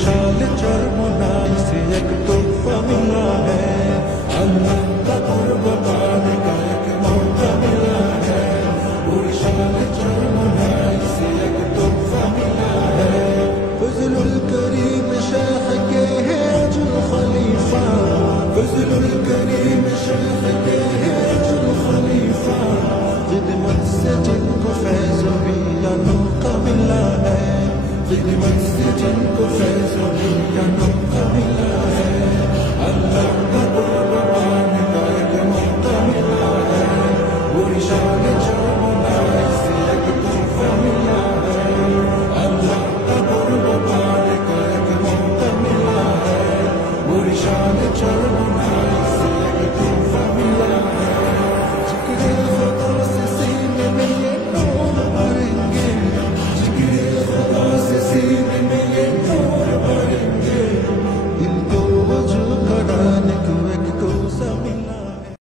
शाल चरमुना से एक तोहफा मिला है, अल्लाह का कुर्ब पाने का एक मौका मिला है। पूरी शाल चरमुना से एक तोहफा मिला है। फजलुल करीम शेख के है अजुल खलीफा, फजलुल करीम शेख के है अजुल खलीफा। खिदमत से जिनको फैज़ भी अनोखा मिला है, खिदमत से जिनको फैज़ भी अनोखा मिला